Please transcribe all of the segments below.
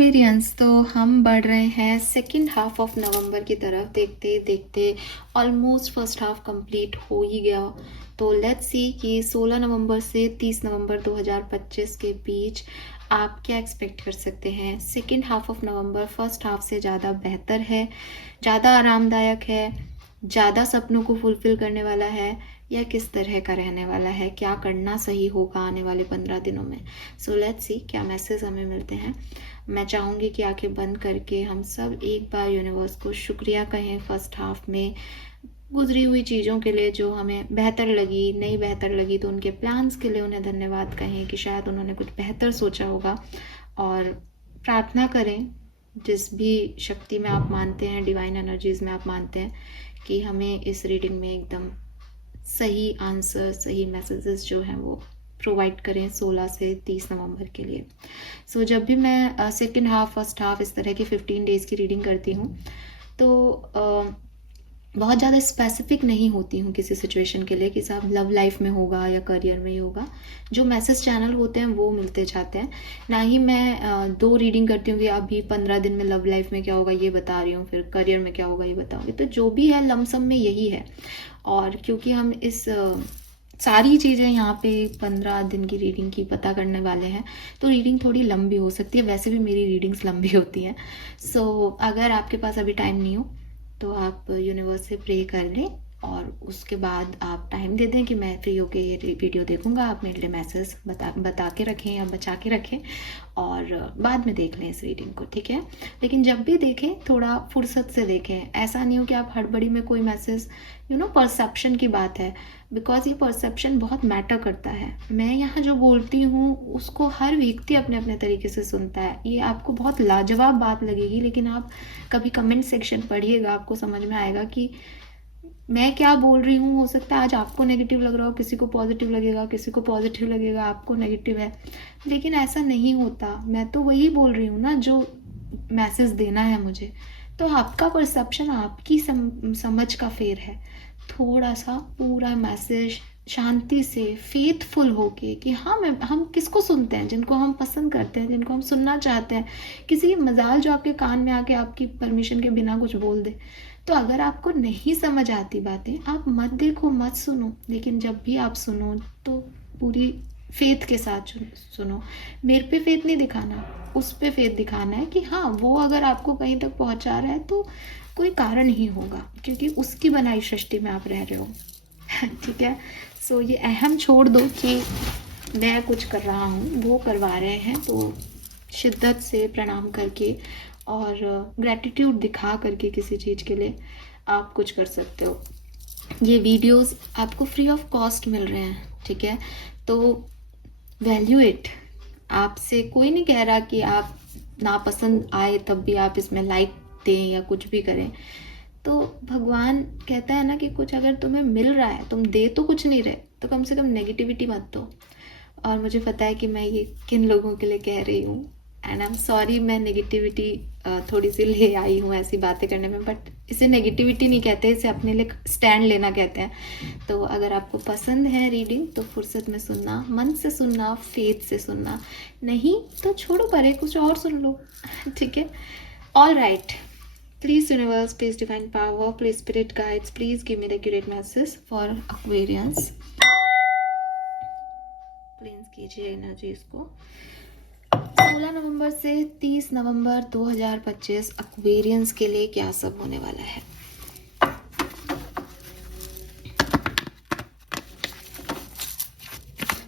Aquarians, तो हम बढ़ रहे हैं सेकेंड हाफ ऑफ नवंबर की तरफ। देखते देखते ऑलमोस्ट फर्स्ट हाफ कंप्लीट हो ही गया। तो लेट्स सी कि 16 नवंबर से 30 नवंबर 2025 के बीच आप क्या एक्सपेक्ट कर सकते हैं। Second half of November first half से ज़्यादा बेहतर है, ज़्यादा आरामदायक है, ज़्यादा सपनों को फुलफ़िल करने वाला है, या किस तरह का रहने वाला है, क्या करना सही होगा आने वाले 15 दिनों में। सो लेट्स सी क्या मैसेज हमें मिलते हैं। मैं चाहूँगी कि आंखें बंद करके हम सब एक बार यूनिवर्स को शुक्रिया कहें फर्स्ट हाफ में गुजरी हुई चीज़ों के लिए, जो हमें बेहतर लगी, नहीं बेहतर लगी तो उनके प्लान्स के लिए उन्हें धन्यवाद कहें कि शायद उन्होंने कुछ बेहतर सोचा होगा। और प्रार्थना करें जिस भी शक्ति में आप मानते हैं, डिवाइन एनर्जीज में आप मानते हैं, कि हमें इस रीडिंग में एकदम सही आंसर, सही मैसेजेस जो हैं वो प्रोवाइड करें 16 से 30 नवंबर के लिए। सो जब भी मैं सेकेंड हाफ फर्स्ट हाफ इस तरह की 15 डेज़ की रीडिंग करती हूँ तो बहुत ज़्यादा स्पेसिफिक नहीं होती हूँ किसी सिचुएशन के लिए कि साहब लव लाइफ में होगा या करियर में ही होगा। जो मैसेज चैनल होते हैं वो मिलते जाते हैं। ना ही मैं दो रीडिंग करती हूँ कि अभी 15 दिन में लव लाइफ में क्या होगा ये बता रही हूँ, फिर करियर में क्या होगा ये बताऊँगी। तो जो भी है लमसम में यही है। और क्योंकि हम इस सारी चीज़ें यहाँ पे 15 दिन की रीडिंग की पता करने वाले हैं, तो रीडिंग थोड़ी लंबी हो सकती है। वैसे भी मेरी रीडिंग्स लंबी होती हैं। सो अगर आपके पास अभी टाइम नहीं हो तो आप यूनिवर्स से प्रे कर लें और उसके बाद आप टाइम दे दें कि मैं फ्री होके ये वीडियो देखूंगा। आप मेरे लिए मैसेज बता के रखें या बचा के रखें और बाद में देख लें इस रीडिंग को, ठीक है। लेकिन जब भी देखें थोड़ा फुर्सत से देखें। ऐसा नहीं हो कि आप हड़बड़ी में कोई मैसेज, परसेप्शन की बात है, बिकॉज ये परसेप्शन बहुत मैटर करता है। मैं यहाँ जो बोलती हूँ उसको हर व्यक्ति अपने अपने तरीके से सुनता है। ये आपको बहुत लाजवाब बात लगेगी, लेकिन आप कभी कमेंट सेक्शन पढ़िएगा, आपको समझ में आएगा कि मैं क्या बोल रही हूँ। हो सकता है आज आपको नेगेटिव लग रहा हो, किसी को पॉजिटिव लगेगा, किसी को पॉजिटिव लगेगा, आपको नेगेटिव है, लेकिन ऐसा नहीं होता। मैं तो वही बोल रही हूँ ना जो मैसेज देना है मुझे। तो आपका परसेप्शन, आपकी समझ का फेर है। थोड़ा सा पूरा मैसेज शांति से फेथफुल होके कि हाँ हम किसको सुनते हैं, जिनको हम पसंद करते हैं, जिनको हम सुनना चाहते हैं। किसी की मजाल जो आपके कान में आके आपकी परमिशन के बिना कुछ बोल दे। तो अगर आपको नहीं समझ आती बातें, आप मत देखो, मत सुनो। लेकिन जब भी आप सुनो तो पूरी फेथ के साथ सुनो। मेरे पे फेथ नहीं दिखाना, उस पे फेथ दिखाना है कि हाँ वो अगर आपको कहीं तक पहुंचा रहा है तो कोई कारण ही होगा, क्योंकि उसकी बनाई सृष्टि में आप रह रहे हो। ठीक है। सो ये अहम छोड़ दो कि मैं कुछ कर रहा हूँ, वो करवा रहे हैं, तो शिद्दत से प्रणाम करके और ग्रैटिट्यूड दिखा करके किसी चीज़ के लिए आप कुछ कर सकते हो। ये वीडियोस आपको फ्री ऑफ कॉस्ट मिल रहे हैं, ठीक है। तो वैल्यू इट। आपसे कोई नहीं कह रहा कि आप नापसंद आए तब भी आप इसमें लाइक दें या कुछ भी करें। तो भगवान कहता है ना कि कुछ अगर तुम्हें मिल रहा है, तुम दे तो कुछ नहीं रहे, तो कम से कम नेगेटिविटी मत दो। और मुझे पता है कि मैं ये किन लोगों के लिए कह रही हूँ, एंड आई एम सॉरी मैं नेगेटिविटी थोड़ी सी ले आई हूँ ऐसी बातें करने में, बट इसे नेगेटिविटी नहीं कहते, इसे अपने लिए स्टैंड लेना कहते हैं। तो अगर आपको पसंद है रीडिंग तो फुर्सत में सुनना, मन से सुनना, फेथ से सुनना। नहीं तो छोड़ो परे, कुछ और सुन लो। ठीक है। All right. Please universe, please divine power, please spirit guides, please give me the accurate message for Aquarians. Please कीजिए एनर्जीज को। 16 नवंबर से 30 नवंबर 2025 एक्वेरियंस के लिए क्या सब होने वाला है।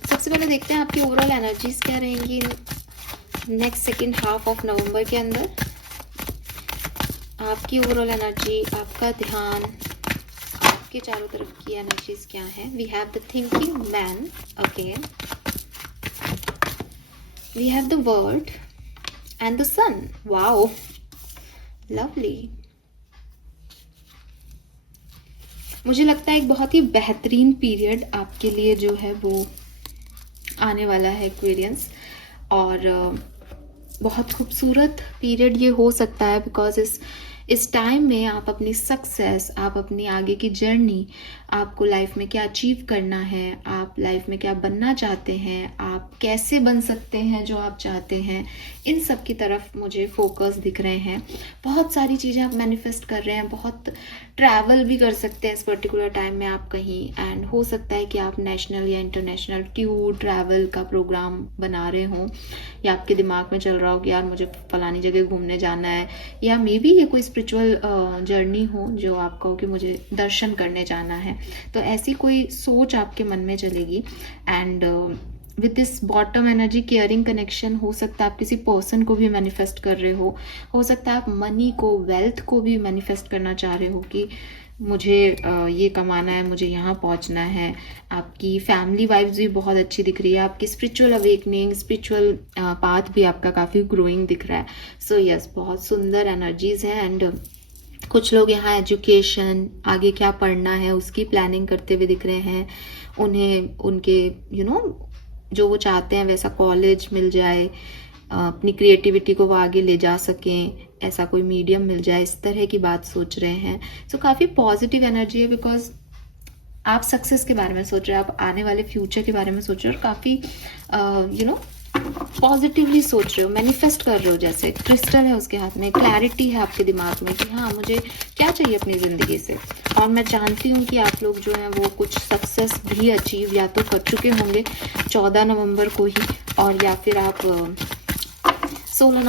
सबसे पहले देखते हैं आपकी ओवरऑल एनर्जीज क्या रहेंगी नेक्स्ट सेकेंड हाफ ऑफ नवंबर के अंदर। आपकी ओवरऑल एनर्जी, आपका ध्यान, आपके चारों तरफ की एनर्जीज क्या है। We have the thinking man again, we have the world and the sun. Wow, lovely. मुझे लगता है एक बहुत ही बेहतरीन पीरियड आपके लिए जो है वो आने वाला है एक्वेरियंस, और बहुत खूबसूरत पीरियड ये हो सकता है बिकॉज इस टाइम में आप अपनी सक्सेस, आप अपनी आगे की जर्नी, आपको लाइफ में क्या अचीव करना है, आप लाइफ में क्या बनना चाहते हैं, आप कैसे बन सकते हैं जो आप चाहते हैं, इन सब की तरफ मुझे फोकस दिख रहे हैं। बहुत सारी चीज़ें आप मैनिफेस्ट कर रहे हैं, बहुत ट्रैवल भी कर सकते हैं इस पर्टिकुलर टाइम में आप कहीं, एंड हो सकता है कि आप नेशनल या इंटरनेशनल टूर ट्रैवल का प्रोग्राम बना रहे हों, या आपके दिमाग में चल रहा हो कि यार मुझे फलानी जगह घूमने जाना है, या मे बी ये कोई स्पिरिचुअल जर्नी हो जो आप कहो कि मुझे दर्शन करने जाना है। तो ऐसी कोई सोच आपके मन में चलेगी। And with this bottom energy caring connection, हो सकता है आप किसी पर्सन को भी मैनिफेस्ट कर रहे हो सकता है आप मनी को, वेल्थ को भी मैनिफेस्ट करना चाह रहे हो कि मुझे ये कमाना है, मुझे यहाँ पहुँचना है। आपकी फैमिली वाइब्स भी बहुत अच्छी दिख रही है, आपकी स्पिरिचुअल अवेकनिंग, स्पिरिचुअल पाथ भी आपका काफ़ी ग्रोइंग दिख रहा है। सो यस, बहुत सुंदर एनर्जीज है। एंड कुछ लोग यहाँ एजुकेशन, आगे क्या पढ़ना है उसकी प्लानिंग करते हुए दिख रहे हैं। उन्हें उनके जो वो चाहते हैं वैसा कॉलेज मिल जाए, अपनी क्रिएटिविटी को वो आगे ले जा सकें, ऐसा कोई मीडियम मिल जाए, इस तरह की बात सोच रहे हैं। सो काफ़ी पॉजिटिव एनर्जी है, बिकॉज आप सक्सेस के बारे में सोच रहे हैं, आप आने वाले फ्यूचर के बारे में सोच रहे हो, और काफ़ी पॉजिटिवली सोच रहे हो, मैनिफेस्ट कर रहे हो। जैसे क्रिस्टल है उसके हाथ में, क्लैरिटी है आपके दिमाग में कि हाँ मुझे क्या चाहिए अपनी ज़िंदगी से। और मैं जानती हूँ कि आप लोग जो हैं वो कुछ सक्सेस भी अचीव या तो कर चुके होंगे 14 नवंबर को ही, और या फिर आप 16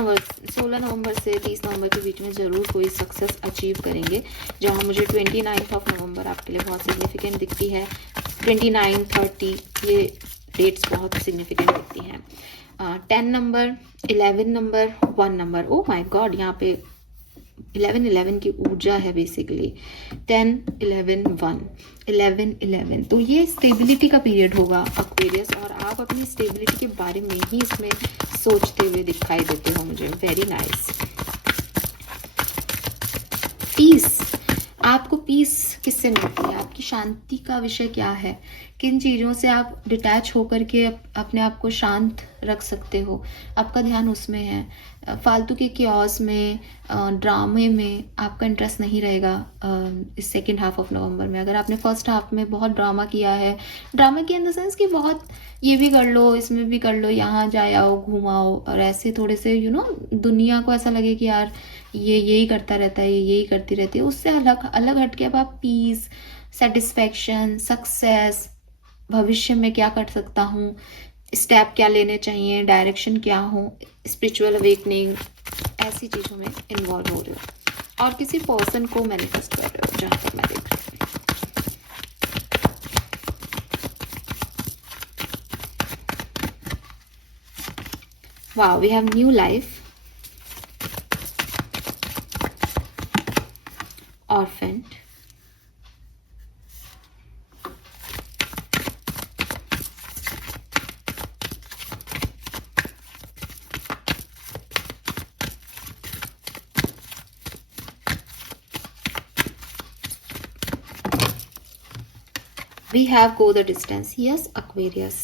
नवंबर से 30 नवंबर के बीच में ज़रूर कोई सक्सेस अचीव करेंगे। जहाँ मुझे 29 नवंबर आपके लिए बहुत सिग्निफिकेंट दिखती है, 29, 30 ये डेट्स बहुत सिग्निफिकेंट दिखती हैं। 10 number, 11 number, 1 number, oh my God, यहाँ पे 11 की ऊर्जा है बेसिकली। 10, 11, 1, 11, तो ये स्टेबिलिटी का पीरियड होगा एक्वेरियस, और आप अपनी स्टेबिलिटी के बारे में ही इसमें सोचते हुए दिखाई देते हो मुझे। Very nice. पीस, आपको पीस किससे मिलती है, आपकी शांति का विषय क्या है, किन चीज़ों से आप डिटैच होकर के अपने आप को शांत रख सकते हो, आपका ध्यान उसमें है। फालतू के क्योस में, ड्रामे में आपका इंटरेस्ट नहीं रहेगा इस सेकेंड हाफ ऑफ नवंबर में। अगर आपने फर्स्ट हाफ में बहुत ड्रामा किया है, ड्रामा की इन द सेंस कि बहुत ये भी कर लो, इसमें भी कर लो, यहाँ जाए आओ, घुमाओ, और ऐसे थोड़े से दुनिया को ऐसा लगे कि यार ये यही करता रहता है, ये यही करती रहती है, उससे अलग अलग हटके अब आप पीस, सेटिस्फैक्शन, सक्सेस, भविष्य में क्या कर सकता हूँ, स्टेप क्या लेने चाहिए, डायरेक्शन क्या हो, स्पिरिचुअल अवेकनिंग, ऐसी चीज़ों में इन्वॉल्व हो रहे हो, और किसी पर्सन को मैनिफेस्ट कर रहे हो जहाँ तक मैं देख रही हूँ। Wow, we have new life, orphan, we have go the distance. Yes, Aquarius,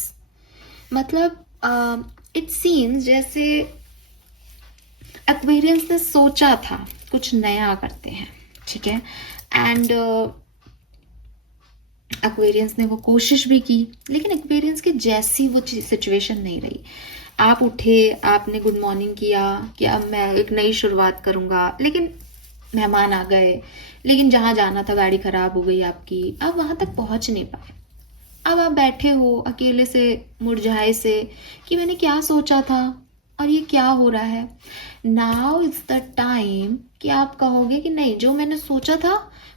मतलब इट सीन्स जैसे एक्वेरियंस ने सोचा था कुछ नया करते हैं, ठीक है, एंड एक्वेरियंस ने वो कोशिश भी की, लेकिन एक्वेरियंस के जैसी वो सिचुएशन नहीं रही। आप उठे, आपने गुड मॉर्निंग किया कि अब मैं एक नई शुरुआत करूंगा, लेकिन मेहमान आ गए, लेकिन जहाँ जाना था गाड़ी खराब हो गई आपकी, आप वहां तक पहुंच नहीं पाए। अब आप बैठे हो अकेले से, मुरझाए से, कि मैंने क्या सोचा था और ये क्या हो रहा है। नाउ इट्स द टाइम कि आप कहोगे कि नहीं, जो मैंने सोचा था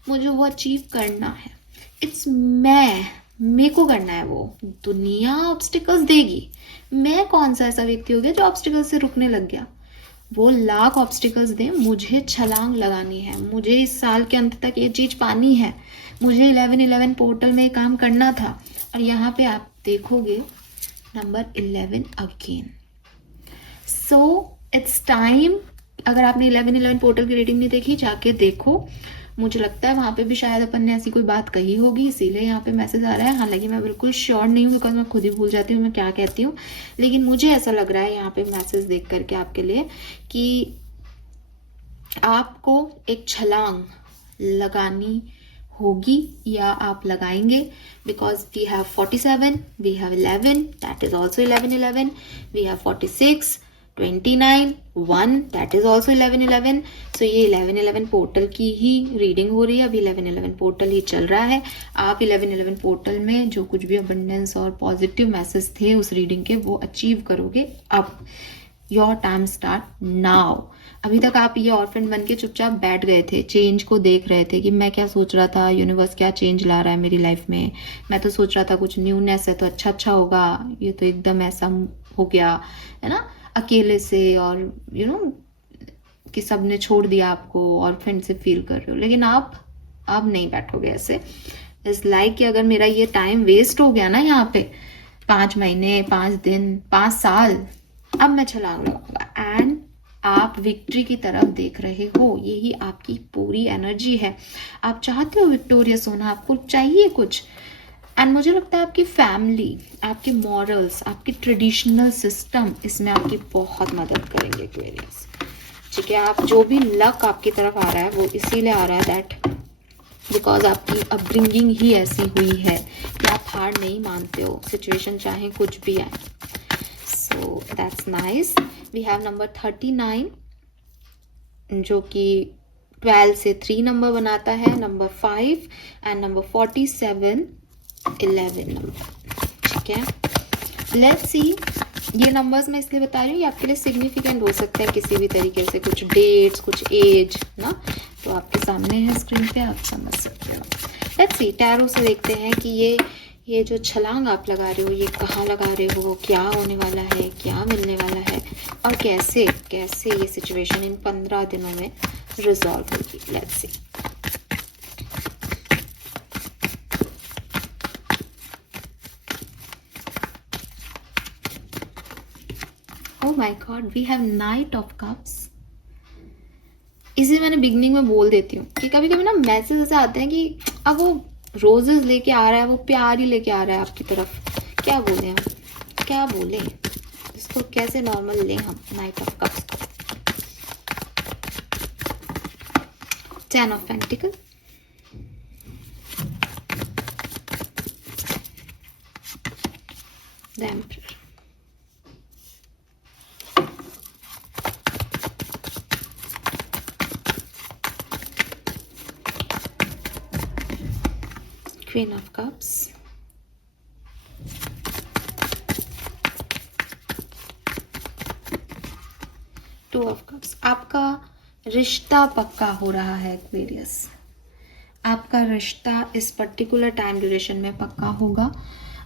मुझे वो अचीव करना है, इट्स मेरे को करना है। वो दुनिया ऑब्स्टिकल्स देगी, मैं कौन सा ऐसा व्यक्ति हो गया जो ऑब्स्टिकल्स से रुकने लग गया। वो लाख ऑब्स्टिकल्स दें, मुझे छलांग लगानी है, मुझे इस साल के अंत तक ये चीज़ पानी है, मुझे 11-11 पोर्टल में काम करना था। और यहाँ पे आप देखोगे number 11 again. So it's time, अगर आपने 11-11 पोर्टल की रेटिंग नहीं देखी, जाके देखो। मुझे लगता है वहाँ पे भी शायद अपन ने ऐसी कोई बात कही होगी, इसीलिए यहाँ पे मैसेज आ रहा है। हालांकि मैं बिल्कुल श्योर नहीं हूँ, बिकॉज मैं खुद ही भूल जाती हूँ मैं क्या कहती हूँ, लेकिन मुझे ऐसा लग रहा है यहाँ पे मैसेज देख करके आपके लिए कि आपको एक छलांग लगानी होगी या आप लगाएंगे, because we have 47, we have 11, that is also 11, we have 46, 29, 1, that is also 11। So ये 11 पोर्टल की ही रीडिंग हो रही है, अभी 11 पोर्टल ही चल रहा है। आप 11 पोर्टल में जो कुछ भी अबंडेंस और पॉजिटिव मैसेज थे उस रीडिंग के, वो अचीव करोगे अब। Your time start now. अभी तक आप ये ऑर्फन बन के चुपचाप बैठ गए थे, चेंज को देख रहे थे कि मैं क्या सोच रहा था, यूनिवर्स क्या चेंज ला रहा है मेरी लाइफ में। मैं तो सोच रहा था कुछ न्यूनेस है तो अच्छा होगा, ये तो एकदम ऐसा हो गया है ना, अकेले से, और कि सबने छोड़ दिया आपको और फ्रेंड से फील कर रहे हो। लेकिन आप अब नहीं बैठोगे ऐसे। इट्स लाइक कि अगर मेरा ये टाइम वेस्ट हो गया ना यहाँ पे 5 महीने, 5 दिन, 5 साल, अब मैं छलांग लगाऊंगा। एंड आप विक्ट्री की तरफ देख रहे हो, यही आपकी पूरी एनर्जी है। आप चाहते हो विक्टोरियस होना, आपको चाहिए कुछ। एंड मुझे लगता है आपकी फैमिली, आपके मॉरल्स, आपके ट्रेडिशनल सिस्टम इसमें आपकी बहुत मदद करेंगे एक्वेरियस। ठीक है, आप जो भी लक आपकी तरफ आ रहा है वो इसीलिए आ रहा है दैट बिकॉज आपकी अपब्रिंगिंग ही ऐसी हुई है कि आप हार नहीं मानते हो, सिचुएशन चाहे कुछ भी आए। So that's nice. We have number 39 जो कि 12 से 3 नंबर बनाता है, नंबर 5 एंड नंबर 47 11 नंबर। ठीक है, लेट्स सी। ये नंबर्स मैं इसलिए बता रही हूँ, ये आपके लिए सिग्निफिकेंट हो सकता है किसी भी तरीके से, कुछ डेट्स, कुछ एज ना, तो आपके सामने है स्क्रीन पे, आप समझ सकते हो। लेट्स सी, टैरो से देखते हैं कि ये जो छलांग आप लगा रहे हो ये कहाँ लगा रहे हो, क्या होने वाला है, क्या मिलने वाला है, और कैसे कैसे ये सिचुएशन इन 15 दिनों में रिजॉल्व होगी। Let's see. Oh my god, we have knight of cups. इसे मैंने बिगनिंग में बोल देती हूँ कि कभी कभी ना मैसेज ऐसे आते हैं कि अब वो रोजेस लेके आ रहा है, वो प्यार ही लेके आ रहा है आपकी तरफ। क्या बोले हम, क्या बोले इसको, कैसे नॉर्मल लें हम नाइट ऑफ कप्स को। 10 of pentacle, the emperor, queen of cups, two of cups. आपका रिश्ता पक्का हो रहा है एक्वेरियस, आपका रिश्ता इस पर्टिकुलर टाइम ड्यूरेशन में पक्का होगा।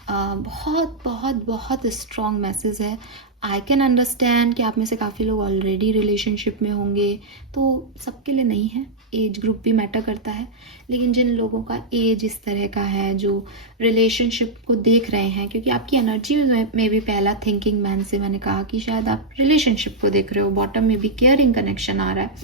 बहुत बहुत बहुत स्ट्रॉन्ग मैसेज है। आई कैन अंडरस्टैंड कि आप में से काफ़ी लोग ऑलरेडी रिलेशनशिप में होंगे, तो सबके लिए नहीं है, एज ग्रुप भी मैटर करता है। लेकिन जिन लोगों का एज इस तरह का है, जो रिलेशनशिप को देख रहे हैं, क्योंकि आपकी एनर्जी में भी पहला थिंकिंग मैन से मैंने कहा कि शायद आप रिलेशनशिप को देख रहे हो, बॉटम में भी केयरिंग कनेक्शन आ रहा है।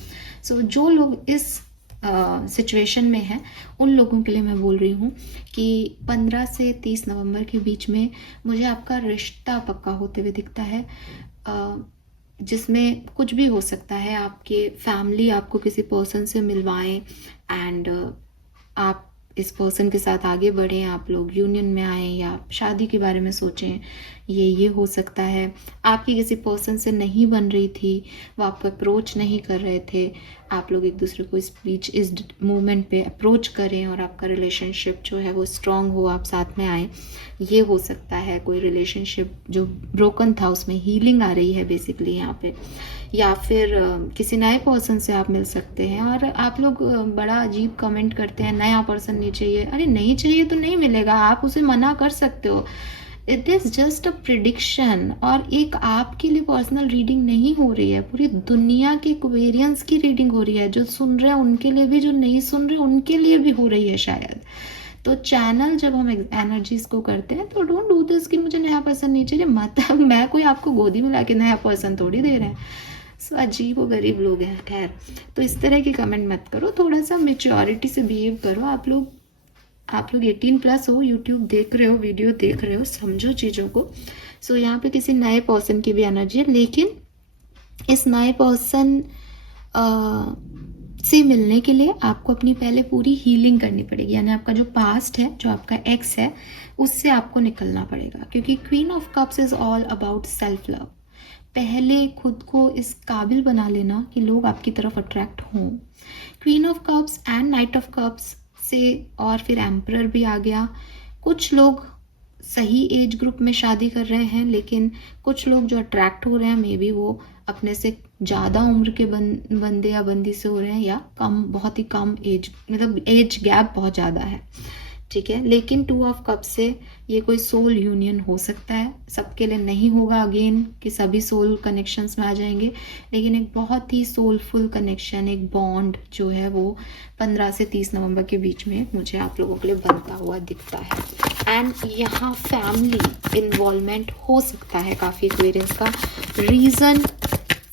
सो जो लोग इस सिचुएशन में है उन लोगों के लिए मैं बोल रही हूँ कि 15 से 30 नवंबर के बीच में मुझे आपका रिश्ता पक्का होते हुए दिखता है, जिसमें कुछ भी हो सकता है। आपके फैमिली आपको किसी पर्सन से मिलवाएं एंड आप इस पर्सन के साथ आगे बढ़ें, आप लोग यूनियन में आए या शादी के बारे में सोचें, ये हो सकता है। आपकी किसी पर्सन से नहीं बन रही थी, वो आपको अप्रोच नहीं कर रहे थे, आप लोग एक दूसरे को इस बीच इस मोमेंट पे अप्रोच करें और आपका रिलेशनशिप जो है वो स्ट्रॉन्ग हो, आप साथ में आए, ये हो सकता है। कोई रिलेशनशिप जो ब्रोकन था उसमें हीलिंग आ रही है बेसिकली यहाँ पे, या फिर किसी नए पर्सन से आप मिल सकते हैं। और आप लोग बड़ा अजीब कमेंट करते हैं, नया पर्सन नहीं चाहिए। अरे नहीं चाहिए तो नहीं मिलेगा, आप उसे मना कर सकते हो। It is just a prediction, और एक आपके लिए पर्सनल रीडिंग नहीं हो रही है, पूरी दुनिया के एक्वेरियंस की रीडिंग हो रही है। जो सुन रहे हैं उनके लिए भी, जो नहीं सुन रहे उनके लिए भी हो रही है शायद। तो चैनल जब हम एनर्जीज को करते हैं तो डोंट डू दिस कि मुझे नया पर्सन नहीं चाहिए। मतलब मैं कोई आपको गोदी में लाके नया पर्सन थोड़ी दे रहे हैं। सो अजीब व गरीब लोग हैं। खैर, तो इस तरह की कमेंट मत करो, थोड़ा सा मेच्योरिटी से बिहेव करो। आप लोग 18+ हो, यूट्यूब देख रहे हो, वीडियो देख रहे हो, समझो चीज़ों को। सो यहाँ पे किसी नए पर्सन की भी एनर्जी है, लेकिन इस नए पर्सन से मिलने के लिए आपको अपनी पहले पूरी हीलिंग करनी पड़ेगी, यानी आपका जो पास्ट है, जो आपका एक्स है, उससे आपको निकलना पड़ेगा, क्योंकि queen of cups is all about self love. पहले खुद को इस काबिल बना लेना कि लोग आपकी तरफ अट्रैक्ट हों। Queen of cups and night of cups से, और फिर एम्परर भी आ गया। कुछ लोग सही एज ग्रुप में शादी कर रहे हैं, लेकिन कुछ लोग जो अट्रैक्ट हो रहे हैं मे बी वो अपने से ज़्यादा उम्र के बंदे या बंदी से हो रहे हैं, या कम, बहुत ही कम एज, मतलब एज गैप बहुत ज़्यादा है, ठीक है। लेकिन टू ऑफ कप से ये कोई सोल यूनियन हो सकता है, सबके लिए नहीं होगा अगेन कि सभी सोल कनेक्शंस में आ जाएंगे, लेकिन एक बहुत ही सोलफुल कनेक्शन, एक बॉन्ड जो है वो 15 से 30 नवंबर के बीच में मुझे आप लोगों के लिए बनता हुआ दिखता है। एंड यहाँ फैमिली इन्वॉल्वमेंट हो सकता है काफ़ी एक्वेरियंस का। Reason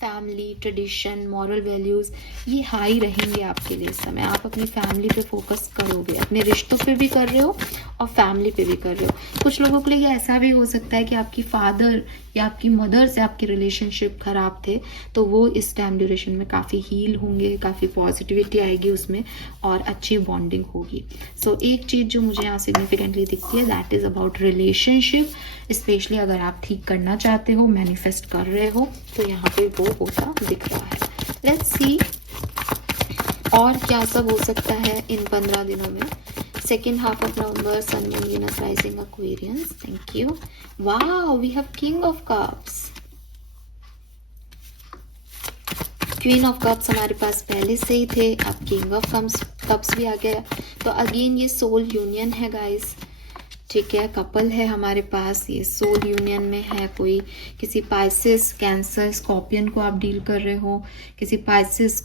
family, tradition, moral values, ये हाई रहेंगे आपके लिए इस समय। आप अपनी फैमिली पे फोकस करोगे, अपने रिश्तों पे भी कर रहे हो और फैमिली पे भी कर रहे हो। कुछ लोगों के लिए ऐसा भी हो सकता है कि आपकी फादर या आपकी मदर से आपके रिलेशनशिप खराब थे, तो वो इस टाइम ड्यूरेशन में काफ़ी हील होंगे, काफ़ी पॉजिटिविटी आएगी उसमें और अच्छी बॉन्डिंग होगी। सो एक चीज़ जो मुझे यहाँ सिग्निफिकेंटली दिखती है, that is about relationship. Specially अगर आप ठीक करना चाहते हो, मैनिफेस्ट कर रहे हो, तो यहाँ पे वो होता दिख रहा है। लेट्स सी और क्या सब हो सकता है इन 15 दिनों में। Second half of November, sun, moon, Venus, rising, Aquarians. Thank you. Wow, we have king of cups. Queen of cups हमारे पास पहले से ही थे, अब किंग ऑफ कप्स भी आ गया। तो अगेन ये सोल यूनियन है गाइस, ठीक है। कपल है हमारे पास, ये सोल यूनियन में है। कोई किसी पाइसिस, कैंसर, स्कॉर्पियन को आप डील कर रहे हो। किसी पाइसिस,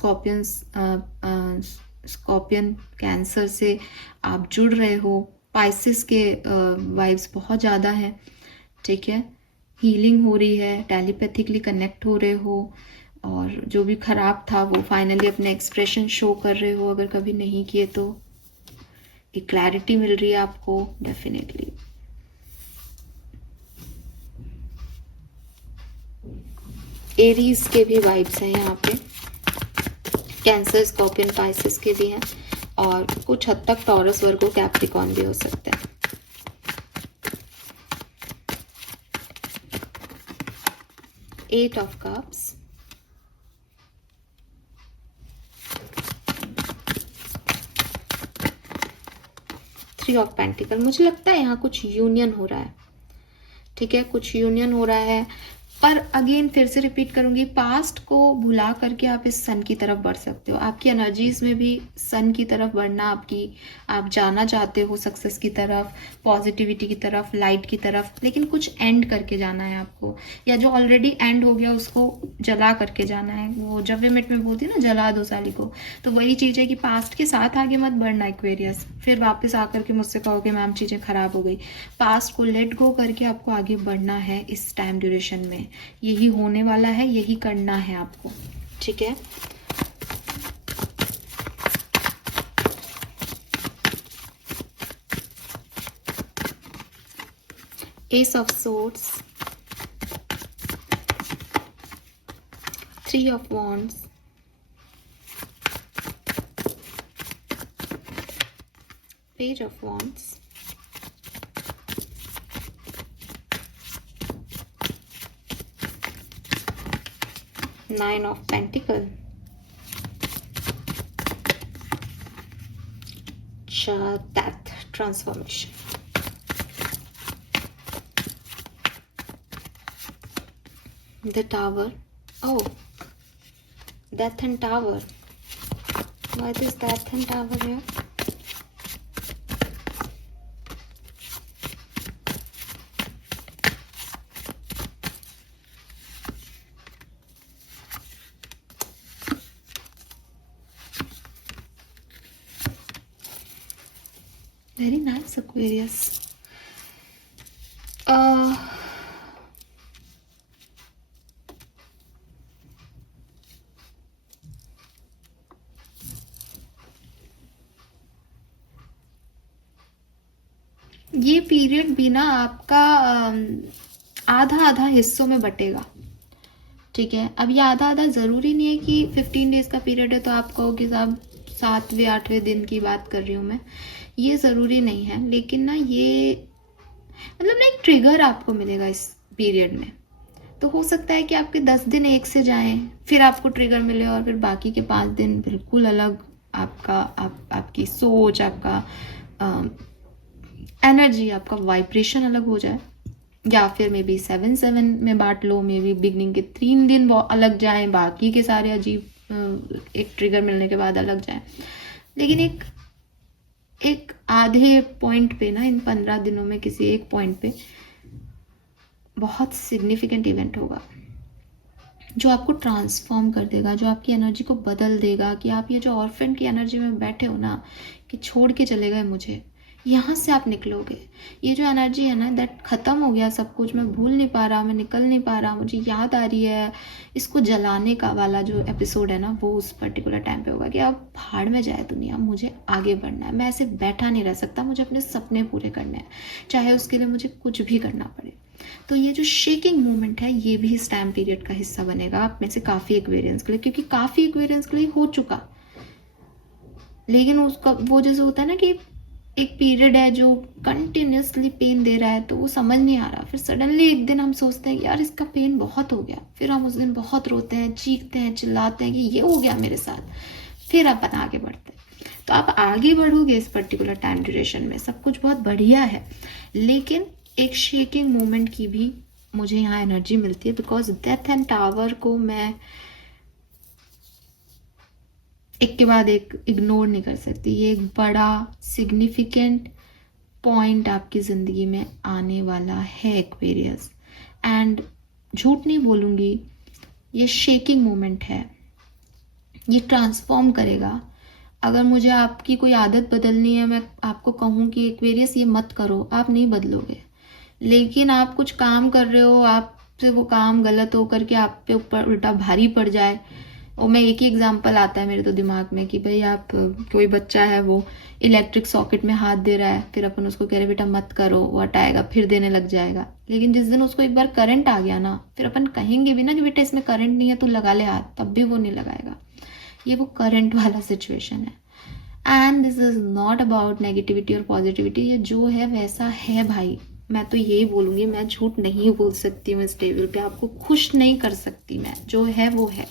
स्कॉर्पियन, कैंसर से आप जुड़ रहे हो। पाइसिस के वाइब्स बहुत ज़्यादा हैं, ठीक है। हीलिंग हो रही है, टेलीपैथिकली कनेक्ट हो रहे हो, और जो भी खराब था वो फाइनली अपने एक्सप्रेशन शो कर रहे हो, अगर कभी नहीं किए तो। एक क्लैरिटी मिल रही है आपको डेफिनेटली। एरीज के भी वाइब्स हैं यहाँ पे, कैंसर, स्कॉर्पियन, पाइसिस के भी हैं, और कुछ हद तक टॉरस, वर्गो, कैप्रिकॉर्न भी हो सकते हैं। Eight of cups, three of pentacle. मुझे लगता है यहाँ कुछ यूनियन हो रहा है, ठीक है, कुछ यूनियन हो रहा है। पर अगेन फिर से रिपीट करूंगी, पास्ट को भुला करके आप इस सन की तरफ बढ़ सकते हो। आपकी एनर्जीज में भी सन की तरफ बढ़ना, आप जाना चाहते हो सक्सेस की तरफ, पॉजिटिविटी की तरफ, लाइट की तरफ, लेकिन कुछ एंड करके जाना है आपको, या जो ऑलरेडी एंड हो गया उसको जला करके जाना है। वो जब वे मिट में बोलती है ना, जला दो साली को, तो वही चीज़ है कि पास्ट के साथ आगे मत बढ़ना एक्वेरियस, फिर वापस आकर के मुझसे कहोगे मैम चीज़ें खराब हो गई। पास्ट को लेट गो करके आपको आगे बढ़ना है इस टाइम ड्यूरेशन में। यही होने वाला है, यही करना है आपको, ठीक है। S of swords, three of wands, page of wands, nine of pentacle, death, transformation, the tower. Oh, death and tower. Why is death and tower here? Very nice, Aquarius. ये पीरियड भी ना आपका आधा आधा हिस्सों में बटेगा, ठीक है। अब ये आधा आधा ज़रूरी नहीं है कि 15 डेज़ का पीरियड है तो आप कहो कि साहब 7वें 8वें दिन की बात कर रही हूँ मैं, ये ज़रूरी नहीं है। लेकिन ना ये मतलब ना एक ट्रिगर आपको मिलेगा इस पीरियड में। तो हो सकता है कि आपके 10 दिन एक से जाएं, फिर आपको ट्रिगर मिले और फिर बाकी के 5 दिन बिल्कुल अलग आपकी सोच, आपका एनर्जी, आपका वाइब्रेशन अलग हो जाए। या फिर मे बी 7-7 में बांट लो, मे बी बिगनिंग के 3 दिन अलग जाएं, बाकी के सारे अजीब एक ट्रिगर मिलने के बाद अलग जाएं। लेकिन एक आधे पॉइंट पे ना, इन 15 दिनों में किसी एक पॉइंट पे बहुत सिग्निफिकेंट इवेंट होगा जो आपको ट्रांसफॉर्म कर देगा, जो आपकी एनर्जी को बदल देगा कि आप ये जो ऑर्फन की एनर्जी में बैठे हो ना, कि छोड़ के चले गए मुझे, यहाँ से आप निकलोगे। ये जो एनर्जी है ना, दैट ख़त्म हो गया सब कुछ, मैं भूल नहीं पा रहा, मैं निकल नहीं पा रहा, मुझे याद आ रही है, इसको जलाने का वाला जो एपिसोड है ना, वो उस पर्टिकुलर टाइम पे होगा कि अब भाड़ में जाए दुनिया, मुझे आगे बढ़ना है, मैं ऐसे बैठा नहीं रह सकता, मुझे अपने सपने पूरे करने हैं, चाहे उसके लिए मुझे कुछ भी करना पड़े। तो ये जो शेकिंग मोमेंट है, ये भी इस टाइम पीरियड का हिस्सा बनेगा आप में से काफ़ी एक्वेरियंस के लिए, क्योंकि काफ़ी एक्वेरियंस के लिए हो चुका। लेकिन उसका वो जैसे होता है ना कि एक पीरियड है जो कंटिन्यूसली पेन दे रहा है, तो वो समझ नहीं आ रहा, फिर सडनली एक दिन हम सोचते हैं यार इसका पेन बहुत हो गया, फिर हम उस दिन बहुत रोते हैं, चीखते हैं, चिल्लाते हैं कि ये हो गया मेरे साथ, फिर अपन आगे बढ़ते हैं। तो आप आगे बढ़ोगे इस पर्टिकुलर टाइम ड्यूरेशन में, सब कुछ बहुत बढ़िया है, लेकिन एक शेकिंग मोमेंट की भी मुझे यहाँ एनर्जी मिलती है, बिकॉज डेथ एंड टावर को मैं एक के बाद एक इग्नोर नहीं कर सकती। ये एक बड़ा सिग्निफिकेंट पॉइंट आपकी ज़िंदगी में आने वाला है एक्वेरियस, एंड झूठ नहीं बोलूँगी, ये शेकिंग मोमेंट है, ये ट्रांसफॉर्म करेगा। अगर मुझे आपकी कोई आदत बदलनी है, मैं आपको कहूँ कि एक्वेरियस ये मत करो, आप नहीं बदलोगे। लेकिन आप कुछ काम कर रहे हो, आपसे वो काम गलत हो करके आप पे ऊपर उल्टा भारी पड़ जाए, और मैं एक ही एग्जांपल आता है मेरे तो दिमाग में कि भाई आप कोई बच्चा है, वो इलेक्ट्रिक सॉकेट में हाथ दे रहा है, फिर अपन उसको कह रहे बेटा मत करो, वो हटाएगा, फिर देने लग जाएगा। लेकिन जिस दिन उसको एक बार करंट आ गया ना, फिर अपन कहेंगे भी ना कि बेटा इसमें करंट नहीं है, तू लगा ले हाथ, तब भी वो नहीं लगाएगा। ये वो करंट वाला सिचुएशन है। And this is not about negativity और पॉजिटिविटी, ये जो है वैसा है भाई। मैं तो यही बोलूँगी, मैं झूठ नहीं बोल सकती हूँ इस टेबल पे, आपको खुश नहीं कर सकती मैं, जो है वो है।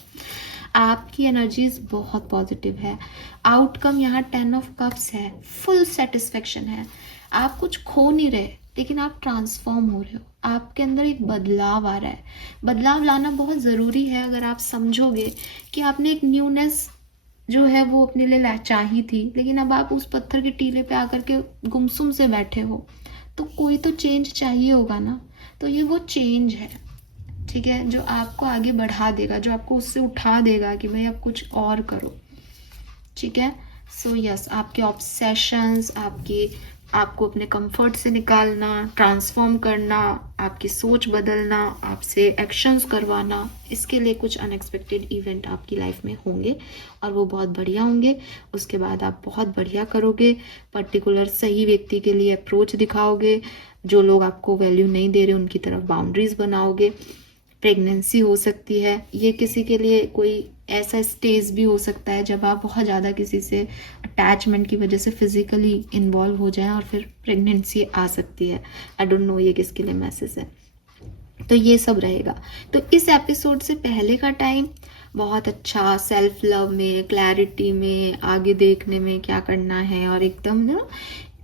आपकी एनर्जीज बहुत पॉजिटिव है, आउटकम यहाँ 10 ऑफ कप्स है, फुल सेटिस्फेक्शन है, आप कुछ खो नहीं रहे, लेकिन आप ट्रांसफॉर्म हो रहे हो, आपके अंदर एक बदलाव आ रहा है। बदलाव लाना बहुत ज़रूरी है, अगर आप समझोगे कि आपने एक न्यूनेस जो है वो अपने लिए चाही थी, लेकिन अब आप उस पत्थर के टीले पे आकर के गुमसुम से बैठे हो, तो कोई तो चेंज चाहिए होगा ना। तो ये वो चेंज है, ठीक है, जो आपको आगे बढ़ा देगा, जो आपको उससे उठा देगा कि भाई आप कुछ और करो, ठीक है। सो यस, आपके ऑब्सेशंस, आपको अपने कंफर्ट से निकालना, ट्रांसफॉर्म करना, आपकी सोच बदलना, आपसे एक्शंस करवाना, इसके लिए कुछ अनएक्सपेक्टेड इवेंट आपकी लाइफ में होंगे और वो बहुत बढ़िया होंगे। उसके बाद आप बहुत बढ़िया करोगे, पर्टिकुलर सही व्यक्ति के लिए अप्रोच दिखाओगे, जो लोग आपको वैल्यू नहीं दे रहे उनकी तरफ बाउंड्रीज बनाओगे। प्रेगनेंसी हो सकती है, ये किसी के लिए कोई ऐसा स्टेज भी हो सकता है जब आप बहुत ज़्यादा किसी से अटैचमेंट की वजह से फिजिकली इन्वॉल्व हो जाएं और फिर प्रेगनेंसी आ सकती है। आई डोंट नो ये किसके लिए मैसेज है। तो ये सब रहेगा। तो इस एपिसोड से पहले का टाइम बहुत अच्छा, सेल्फ लव में, क्लैरिटी में, आगे देखने में क्या करना है, और एकदम ना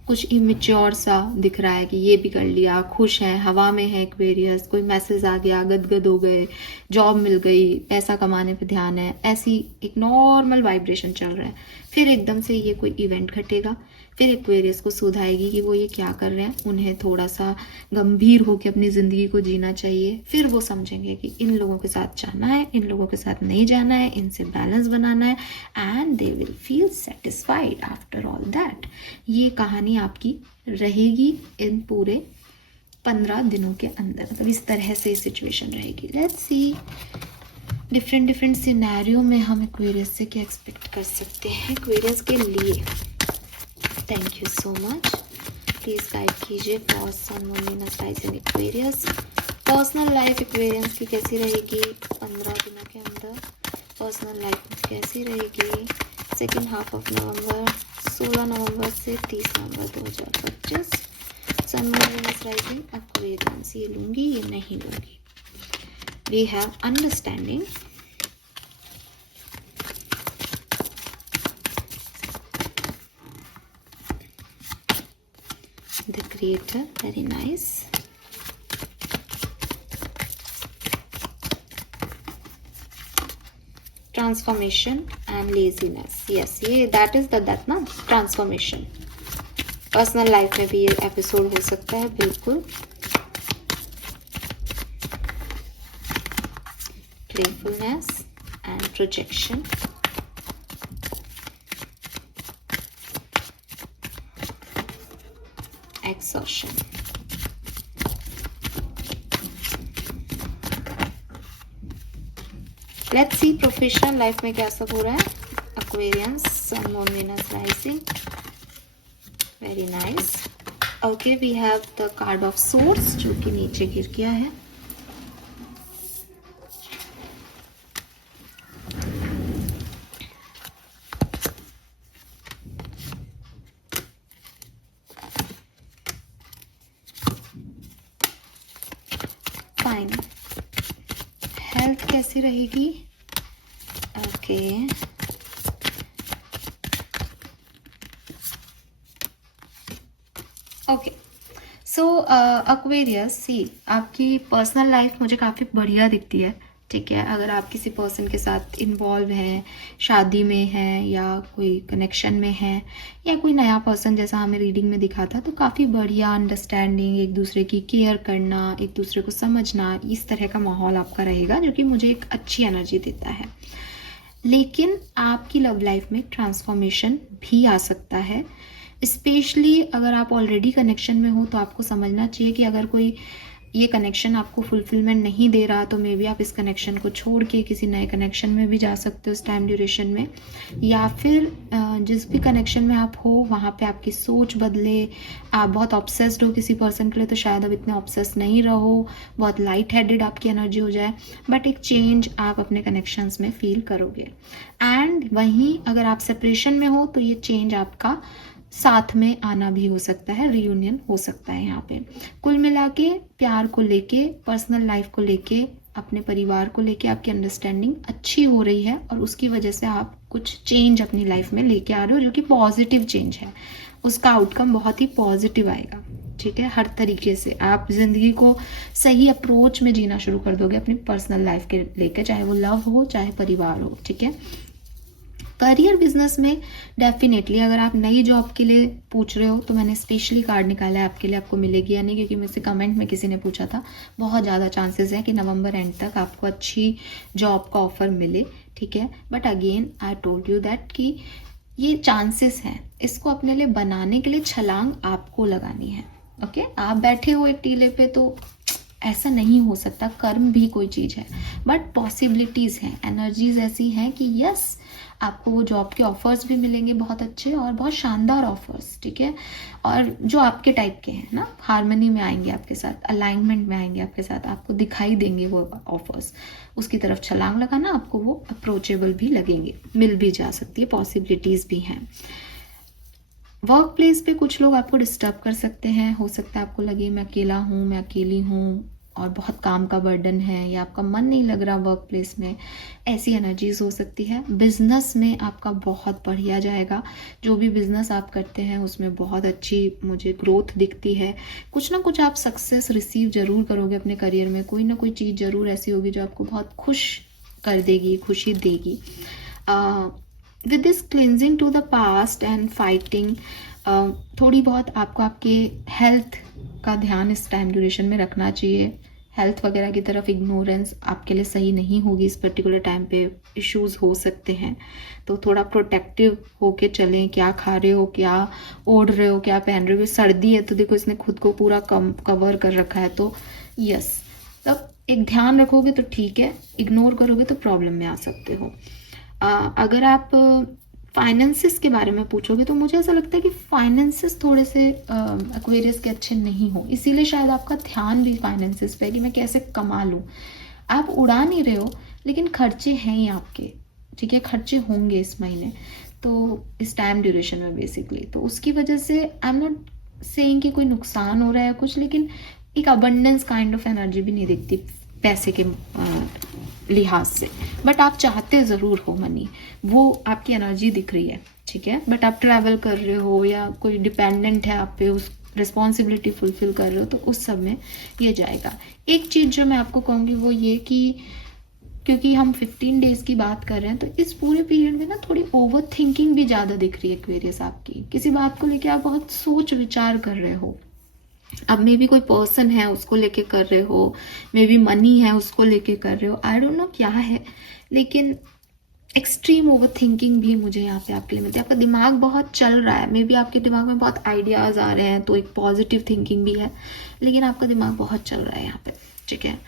कुछ इमेच्योर सा दिख रहा है कि ये भी कर लिया, खुश है, हवा में है एक्वेरियस, कोई मैसेज आ गया, गदगद हो गए, जॉब मिल गई, पैसा कमाने पे ध्यान है, ऐसी एक नॉर्मल वाइब्रेशन चल रहा है। फिर एकदम से ये कोई इवेंट घटेगा, फिर एक्वेरियस को सूझ आएगी कि वो ये क्या कर रहे हैं, उन्हें थोड़ा सा गंभीर होकर अपनी ज़िंदगी को जीना चाहिए। फिर वो समझेंगे कि इन लोगों के साथ जाना है, इन लोगों के साथ नहीं जाना है, इनसे बैलेंस बनाना है, and they will feel satisfied after all that. ये कहानी आपकी रहेगी इन पूरे 15 दिनों के अंदर, मतलब इस तरह से सिचुएशन रहेगी। लेट्स सी डिफरेंट सिनेरियो में हम एक्वेरियस से क्या एक्सपेक्ट कर सकते हैं एक्वेरियस के लिए। Thank you so much. Please guide कीजिए for sun, moon, Venus, rise and Aquarius personal life Aquarians की कैसी रहेगी 15 दिनों के अंदर, पर्सनल लाइफ कैसी रहेगी second half of November, 16 November से 30 November 2025। Sun moon Venus rising Aquarians, ये लूंगी ये नहीं लूंगी। We have understanding, the creator, very nice. Transformation and laziness, yes ये दैट इज दैट ना ट्रांसफॉर्मेशन। पर्सनल लाइफ में भी ये एपिसोड हो सकता है, बिल्कुल। Playfulness and projection, exhaustion. Let's see professional life में क्या सब हो रहा है। Aquarians, sun moon Venus rising, very nice. Okay, we have the card of source जो कि नीचे गिर गया है। फाइन, हेल्थ कैसी रहेगी? ओके, ओके सो एक्वेरियस, सी आपकी पर्सनल लाइफ मुझे काफ़ी बढ़िया दिखती है, ठीक है। अगर आप किसी पर्सन के साथ इन्वॉल्व हैं, शादी में हैं या कोई कनेक्शन में हैं या कोई नया पर्सन जैसा हमें रीडिंग में दिखा था, तो काफ़ी बढ़िया अंडरस्टैंडिंग, एक दूसरे की केयर करना, एक दूसरे को समझना, इस तरह का माहौल आपका रहेगा जो कि मुझे एक अच्छी एनर्जी देता है। लेकिन आपकी लव लाइफ में ट्रांसफॉर्मेशन भी आ सकता है, स्पेशली अगर आप ऑलरेडी कनेक्शन में हो तो आपको समझना चाहिए कि अगर कोई ये कनेक्शन आपको फुलफिलमेंट नहीं दे रहा तो मे बी आप इस कनेक्शन को छोड़ के किसी नए कनेक्शन में भी जा सकते हो उस टाइम ड्यूरेशन में, या फिर जिस भी कनेक्शन में आप हो वहाँ पे आपकी सोच बदले, आप बहुत ऑब्सेस्ड हो किसी पर्सन के लिए तो शायद अब इतने ऑब्सेस्ड नहीं रहो, बहुत लाइट हेडेड आपकी एनर्जी हो जाए, बट एक चेंज आप अपने कनेक्शंस में फील करोगे। एंड वहीं अगर आप सेपरेशन में हो तो ये चेंज आपका साथ में आना भी हो सकता है, रियूनियन हो सकता है यहाँ पे। कुल मिला के प्यार को लेके, पर्सनल लाइफ को लेके, अपने परिवार को लेके आपकी अंडरस्टैंडिंग अच्छी हो रही है और उसकी वजह से आप कुछ चेंज अपनी लाइफ में लेके आ रहे हो जो कि पॉजिटिव चेंज है। उसका आउटकम बहुत ही पॉजिटिव आएगा, ठीक है। हर तरीके से आप जिंदगी को सही अप्रोच में जीना शुरू कर दोगे अपनी पर्सनल लाइफ के लेके, चाहे वो लव हो चाहे परिवार हो, ठीक है। करियर बिजनेस में डेफिनेटली अगर आप नई जॉब के लिए पूछ रहे हो तो मैंने स्पेशली कार्ड निकाला है आपके लिए, आपको मिलेगी या नहीं, क्योंकि मुझसे कमेंट में किसी ने पूछा था। बहुत ज़्यादा चांसेस है कि नवंबर एंड तक आपको अच्छी जॉब का ऑफर मिले, ठीक है। But again I told you that कि ये चांसेस हैं, इसको अपने लिए बनाने के लिए छलांग आपको लगानी है, ओके। आप बैठे हो एक टीले पे तो ऐसा नहीं हो सकता, कर्म भी कोई चीज़ है, बट पॉसिबिलिटीज़ हैं, एनर्जीज ऐसी हैं कि यस आपको वो जॉब के ऑफर्स भी मिलेंगे बहुत अच्छे और बहुत शानदार ऑफर्स, ठीक है। और जो आपके टाइप के हैं ना, हार्मनी में आएंगे आपके साथ, अलाइनमेंट में आएंगे आपके साथ, आपको दिखाई देंगे वो ऑफर्स, उसकी तरफ छलांग लगाना, आपको वो अप्रोचेबल भी लगेंगे, मिल भी जा सकती है, पॉसिबिलिटीज़ भी हैं। वर्क प्लेस पे कुछ लोग आपको डिस्टर्ब कर सकते हैं, हो सकता है आपको लगे मैं अकेला हूँ, मैं अकेली हूँ और बहुत काम का बर्डन है, या आपका मन नहीं लग रहा वर्क प्लेस में, ऐसी एनर्जीज हो सकती है। बिजनेस में आपका बहुत बढ़िया जाएगा, जो भी बिजनेस आप करते हैं उसमें बहुत अच्छी मुझे ग्रोथ दिखती है, कुछ ना कुछ आप सक्सेस रिसीव जरूर करोगे अपने करियर में, कोई ना कोई चीज़ जरूर ऐसी होगी जो आपको बहुत खुश कर देगी, खुशी देगी। With this cleansing to the past and fighting, थोड़ी बहुत आपको आपके हेल्थ का ध्यान इस टाइम ड्यूरेशन में रखना चाहिए। हेल्थ वगैरह की तरफ इग्नोरेंस आपके लिए सही नहीं होगी इस पर्टिकुलर टाइम पे, इश्यूज हो सकते हैं, तो थोड़ा प्रोटेक्टिव होके चलें। क्या खा रहे हो, क्या ओढ़ रहे हो, क्या पहन रहे हो, सर्दी है तो देखो इसने खुद को पूरा कवर कर रखा है, तो यस तब एक ध्यान रखोगे तो ठीक है, इग्नोर करोगे तो प्रॉब्लम में आ सकते हो। अगर आप फाइनेंसिस के बारे में पूछोगे तो मुझे ऐसा लगता है कि फाइनेंसिस थोड़े से एक्वेरियस के अच्छे नहीं हो, इसीलिए शायद आपका ध्यान भी फाइनेंसिस पे है कि मैं कैसे कमा लूँ। आप उड़ा नहीं रहे हो, लेकिन खर्चे हैं ही आपके, ठीक है, खर्चे होंगे इस महीने, तो इस टाइम ड्यूरेशन में बेसिकली, तो उसकी वजह से आई एम नॉट सेइंग कि कोई नुकसान हो रहा है कुछ, लेकिन एक अबंडेंस काइंड ऑफ एनर्जी भी नहीं दिखती पैसे के लिहाज से। बट आप चाहते ज़रूर हो मनी, वो आपकी एनर्जी दिख रही है, ठीक है। बट आप ट्रैवल कर रहे हो या कोई डिपेंडेंट है आप पे, उस रिस्पॉन्सिबिलिटी फुलफिल कर रहे हो, तो उस सब में ये जाएगा। एक चीज़ जो मैं आपको कहूँगी वो ये कि क्योंकि हम 15 डेज की बात कर रहे हैं, तो इस पूरे पीरियड में ना थोड़ी ओवर थिंकिंग भी ज़्यादा दिख रही है एक्वेरियस आपकी। किसी बात को लेके आप बहुत सोच विचार कर रहे हो। अब मे बी कोई पर्सन है उसको लेके कर रहे हो, मे बी मनी है उसको लेके कर रहे हो, आई डोंट नो क्या है, लेकिन एक्सट्रीम ओवर थिंकिंग भी मुझे यहाँ पे आपके लिए मिलती है। आपका दिमाग बहुत चल रहा है, मे बी आपके दिमाग में बहुत आइडियाज़ आ रहे हैं, तो एक पॉजिटिव थिंकिंग भी है, लेकिन आपका दिमाग बहुत चल रहा है यहाँ पे, ठीक है।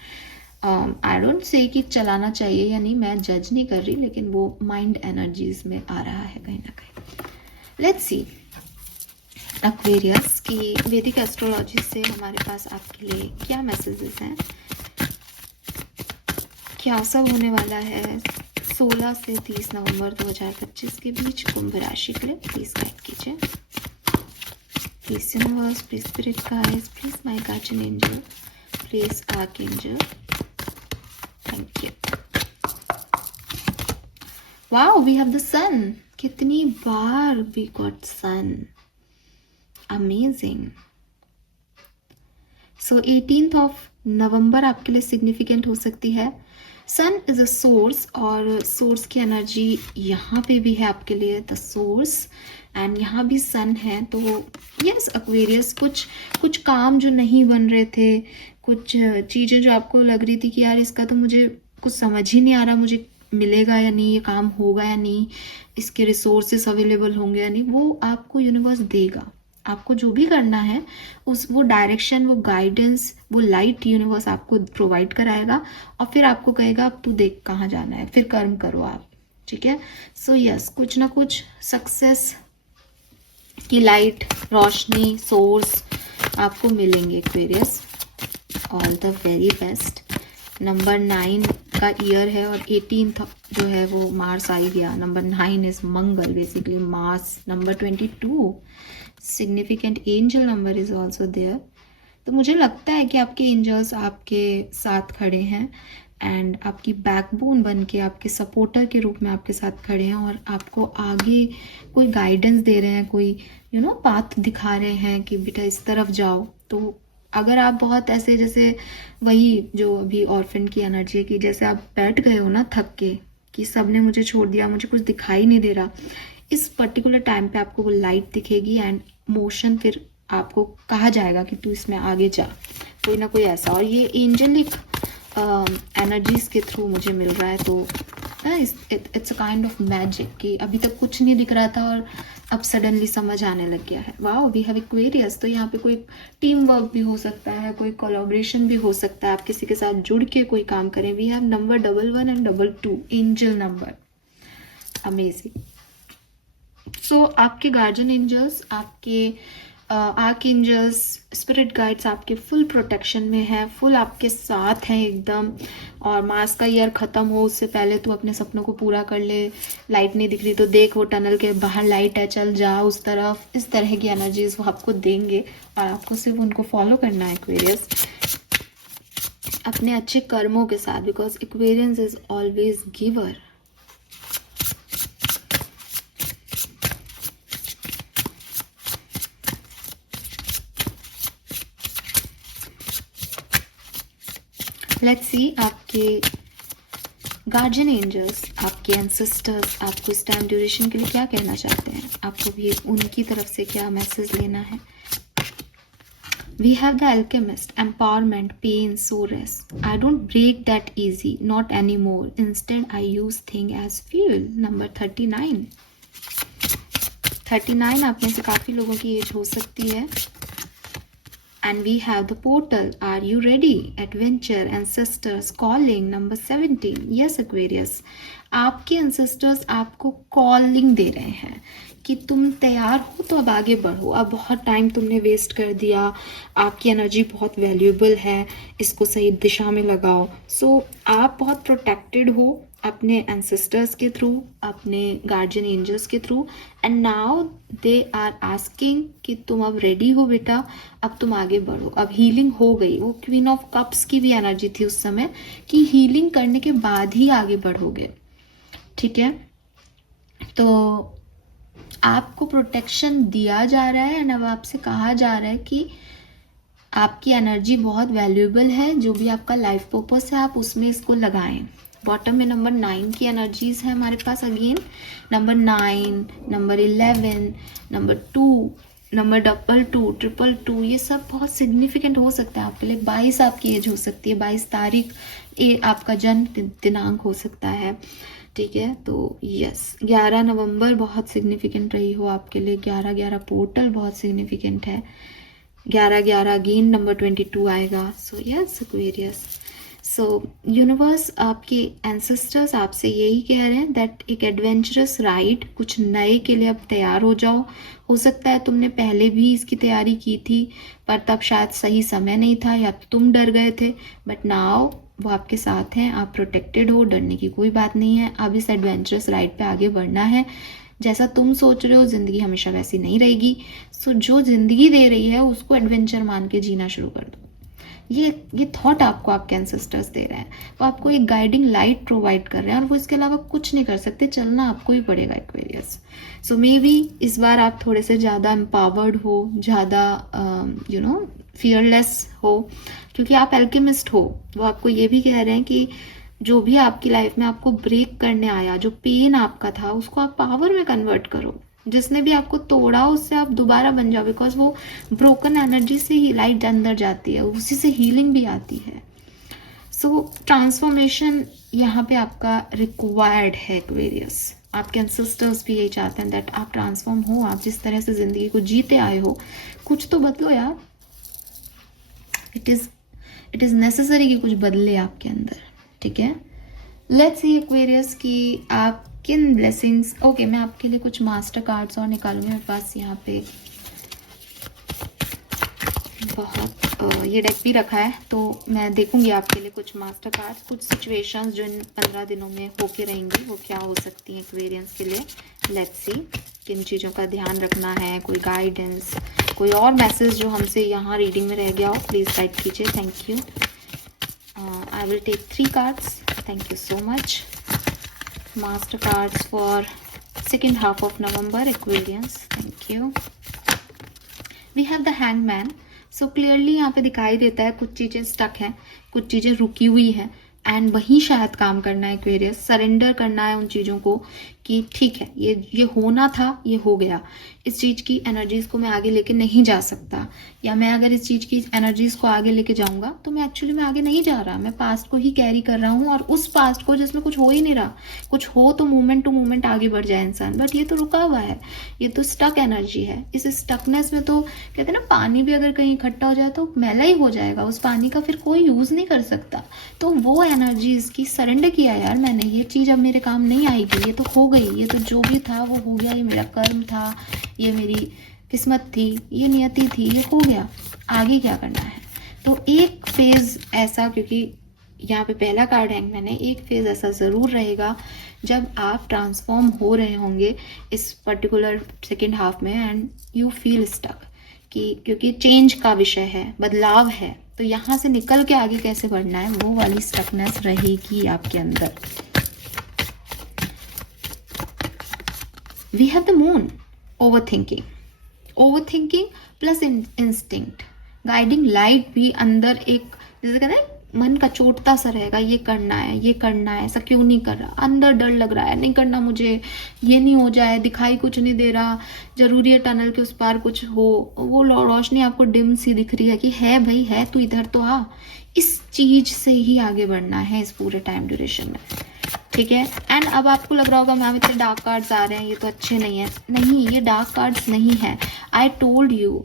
आई डोंट से कि चलाना चाहिए या नहीं, मैं जज नहीं कर रही, लेकिन वो माइंड एनर्जीज में आ रहा है कहीं ना कहीं। लेट्स सी एक्वेरियस की वैदिक एस्ट्रोलॉजी से हमारे पास आपके लिए क्या मैसेजेस हैं, क्या सब होने वाला है 16 से 30 नवंबर 2025 के बीच कुंभ राशि के लिए। प्लीज गाइड कीजिए, please universe, please spirit guides, please my guardian angel, please archangel, thank you. Wow, we have the sun. कितनी बार we got sun, amazing. So 18th of November आपके लिए सिग्निफिकेंट हो सकती है। सन इज अ सोर्स, और source की energy यहाँ पे भी है आपके लिए, द सोर्स, एंड यहाँ भी सन है। तो यस एक्वेरियस, कुछ काम जो नहीं बन रहे थे, कुछ चीज़ें जो आपको लग रही थी कि यार इसका तो मुझे कुछ समझ ही नहीं आ रहा, मुझे मिलेगा या नहीं, ये काम होगा या नहीं, इसके रिसोर्सेस अवेलेबल होंगे या नहीं, वो आपको यूनिवर्स देगा। आपको जो भी करना है वो डायरेक्शन, वो गाइडेंस, वो लाइट यूनिवर्स आपको प्रोवाइड कराएगा, और फिर आपको कहेगा अब तू देख कहाँ जाना है, फिर कर्म करो आप, ठीक है। सो यस, कुछ ना कुछ सक्सेस की लाइट, रोशनी, सोर्स आपको मिलेंगे Aquarius. All the very best. Number 9 का ईयर है, और 18th जो है वो मार्स आ ही गया। Number 9 is Mangal, basically Mars. Number 22 significant angel number is also there. तो मुझे लगता है कि आपके एंजल्स आपके साथ खड़े हैं, एंड आपकी बैकबोन बन के, आपके सपोर्टर के रूप में आपके साथ खड़े हैं, और आपको आगे कोई गाइडेंस दे रहे हैं, कोई पाथ दिखा रहे हैं कि बेटा इस तरफ जाओ। तो अगर आप बहुत ऐसे, जैसे वही जो अभी ऑर्फन की एनर्जी है कि जैसे आप बैठ गए हो ना थक के, कि सब ने मुझे छोड़ दिया, मुझे कुछ दिखाई नहीं दे रहा, इस पर्टिकुलर टाइम पे आपको वो लाइट दिखेगी, एंड मोशन फिर आपको कहा जाएगा कि तू इसमें आगे जा, कोई ना कोई ऐसा। और ये एंजलिक एनर्जीज के थ्रू मुझे मिल रहा है, तो it's a kind of magic कि अभी तक कुछ नहीं दिख रहा था और अब सडनली समझ आने लग गया है। Wow, we have Aquarius. तो यहाँ पे कोई टीम वर्क भी हो सकता है, कोई कोलैबोरेशन भी हो सकता है, आप किसी के साथ जुड़ के कोई काम करें। We have number 11 and 22 angel number, amazing. So आपके गार्जियन एंजल्स, आपके आर्क एंजल्स, स्पिरिट गाइड्स आपके फुल प्रोटेक्शन में है, फुल आपके साथ हैं एकदम। और मार्च का ईयर ख़त्म हो उससे पहले तू अपने सपनों को पूरा कर ले। लाइट नहीं दिख रही तो देख, वो टनल के बाहर लाइट है, चल जा उस तरफ। इस तरह की एनर्जीज वो आपको देंगे, और आपको सिर्फ उनको फॉलो करना है एक्वेरियस, अपने अच्छे कर्मों के साथ, because Aquarius is always giver. Let's see आपके गार्जियन एंजल्स, आपके एंसेस्टर्स आपको इस टाइम ड्यूरेशन के लिए क्या कहना चाहते हैं, आपको भी उनकी तरफ से क्या मैसेज लेना है। We have the alchemist, empowerment, pain, sorrows. I don't break that easy, not any more, instead I use thing as fuel. Number 39 आप में से काफ़ी लोगों की एज हो सकती है। And we have the portal. Are you ready? Adventure, ancestors calling. Number 17. Yes Aquarius, आपके ancestors आपको calling दे रहे हैं कि तुम तैयार हो तो अब आगे बढ़ो. अब बहुत टाइम तुमने वेस्ट कर दिया, आपकी एनर्जी बहुत वैल्यूएबल है, इसको सही दिशा में लगाओ. सो आप बहुत प्रोटेक्टेड हो अपने एंसेस्टर्स के थ्रू, अपने गार्जियन एंजल्स के थ्रू. And now they are asking कि तुम अब रेडी हो बेटा, अब तुम आगे बढ़ो. अब हीलिंग हो गई. वो क्वीन ऑफ कप्स की भी एनर्जी थी उस समय कि हीलिंग करने के बाद ही आगे बढ़ोगे. ठीक है, तो आपको प्रोटेक्शन दिया जा रहा है एंड अब आपसे कहा जा रहा है कि आपकी एनर्जी बहुत वैल्यूएबल है. जो भी आपका लाइफ पर्पस है आप उसमें इसको लगाएं. बॉटम में नंबर 9 की एनर्जीज है हमारे पास. Again number 9, number 11, number 2, number 22, 222, ये सब बहुत सिग्निफिकेंट हो सकता है आपके लिए. 22 आपकी एज हो सकती है, 22 तारीख आपका जन्म दिनांक हो सकता है. ठीक है, तो यस 11 नवंबर बहुत सिग्निफिकेंट रही हो आपके लिए. 11/11 पोर्टल बहुत सिग्निफिकेंट है. 11/11 अगेन नंबर 22 आएगा. सो यस एक्वेरियस, सो यूनिवर्स आपके एंसेस्टर्स आपसे यही कह रहे हैं दैट एक एडवेंचरस राइड, कुछ नए के लिए अब तैयार हो जाओ. हो सकता है तुमने पहले भी इसकी तैयारी की थी पर तब शायद सही समय नहीं था या तुम डर गए थे, बट नाउ वो आपके साथ हैं, आप प्रोटेक्टेड हो, डरने की कोई बात नहीं है. अब इस एडवेंचरस राइड पे आगे बढ़ना है. जैसा तुम सोच रहे हो ज़िंदगी हमेशा वैसी नहीं रहेगी. सो जो ज़िंदगी दे रही है उसको एडवेंचर मान के जीना शुरू कर दो. ये थॉट आपको आपके एंसेस्टर्स दे रहे हैं. वो आपको एक गाइडिंग लाइट प्रोवाइड कर रहे हैं और वो इसके अलावा कुछ नहीं कर सकते. चलना आपको ही पड़ेगा एक्वेरियस. सो मे बी इस बार आप थोड़े से ज़्यादा एम्पावर्ड हो, ज़्यादा फियरलेस हो, क्योंकि आप एल्केमिस्ट हो. वो आपको ये भी कह रहे हैं कि जो भी आपकी लाइफ में आपको ब्रेक करने आया, जो पेन आपका था, उसको आप पावर में कन्वर्ट करो. जिसने भी आपको तोड़ा उससे आप दोबारा बन जाओ, बिकॉज वो ब्रोकन एनर्जी से ही लाइट अंदर जाती है, उसी से हीलिंग भी आती है. सो ट्रांसफॉर्मेशन यहाँ पे आपका रिक्वायर्ड है एक्वेरियस. आपके एंसेस्टर्स भी यही चाहते हैं दैट आप ट्रांसफॉर्म हो. आप जिस तरह से जिंदगी को जीते आए हो कुछ तो बदलो यार. इट इज नेसेसरी कि कुछ बदले आपके अंदर. ठीक है, लेट्स सी एक्वेरियस कि आप किन ब्लेसिंग्स. ओके, मैं आपके लिए कुछ मास्टर कार्ड्स और निकालूंगी. मेरे पास यहाँ पे बहुत ये डेक भी रखा है, तो मैं देखूंगी आपके लिए कुछ मास्टर कार्ड्स, कुछ सिचुएशंस जो इन 15 दिनों में होके रहेंगी वो क्या हो सकती हैं एक्वेरियंस के लिए. लेट्स सी किन चीज़ों का ध्यान रखना है, कोई गाइडेंस, कोई और मैसेज जो हमसे यहाँ रीडिंग में रह गया हो, प्लीज़ गाइड कीजिए. Thank you. I will take 3 cards. Thank you so much. Master cards for second half of November Aquarians. Thank you. We have the Hangman. So clearly यहाँ पे दिखाई देता है कुछ चीज़ें स्टक हैं, कुछ चीज़ें रुकी हुई हैं एंड वहीं शायद काम करना है एक्वेरियस. सरेंडर करना है उन चीज़ों को कि ठीक है ये होना था, ये हो गया. इस चीज़ की एनर्जीज़ को मैं आगे लेके नहीं जा सकता, या मैं अगर इस चीज़ की एनर्जीज़ को आगे लेके जाऊंगा तो मैं एक्चुअली में आगे नहीं जा रहा, मैं पास्ट को ही कैरी कर रहा हूँ. और उस पास्ट को जिसमें कुछ हो ही नहीं रहा. कुछ हो तो मूवमेंट टू मूवमेंट आगे बढ़ जाए इंसान, बट ये तो रुका हुआ है, ये तो स्टक एनर्जी है. इस स्टकनेस में तो कहते हैं ना, पानी भी अगर कहीं इकट्ठा हो जाए तो मैला ही हो जाएगा, उस पानी का फिर कोई यूज़ नहीं कर सकता. तो वो एनर्जीज की सरेंडर किया यार मैंने. ये चीज़ अब मेरे काम नहीं आएगी, ये तो हो गई, ये तो जो भी था वो हो गया, ये मेरा कर्म था, ये मेरी किस्मत थी, ये नियति थी, ये हो गया. आगे क्या करना है. तो एक फेज ऐसा, क्योंकि यहाँ पे पहला कार्ड हैंग मैंने, एक फेज ऐसा ज़रूर रहेगा जब आप ट्रांसफॉर्म हो रहे होंगे इस पर्टिकुलर सेकेंड हाफ में एंड यू फील स्टक, कि क्योंकि चेंज का विषय है, बदलाव है, तो यहाँ से निकल के आगे कैसे बढ़ना है, वो वाली स्टकनेस रहेगी आपके अंदर. We have the moon. Overthinking plus instinct. Guiding light भी अंदर एक, जैसे कहते हैं मन का चोटता सा रहेगा, ये करना है, ये करना है, ऐसा क्यों नहीं कर रहा, अंदर डर लग रहा है, नहीं करना मुझे, ये नहीं हो जाए, दिखाई कुछ नहीं दे रहा, जरूरी है टनल के उस पार कुछ हो, वो रोशनी आपको डिम सी दिख रही है कि है भाई है, तू इधर तो आ. इस चीज से ही आगे बढ़ना है इस पूरे टाइम ड्यूरेशन में. ठीक है, एंड अब आपको लग रहा होगा मैम इतने डार्क कार्ड्स आ रहे हैं, ये तो अच्छे नहीं है. नहीं, ये डार्क कार्ड्स नहीं है. आई टोल्ड यू,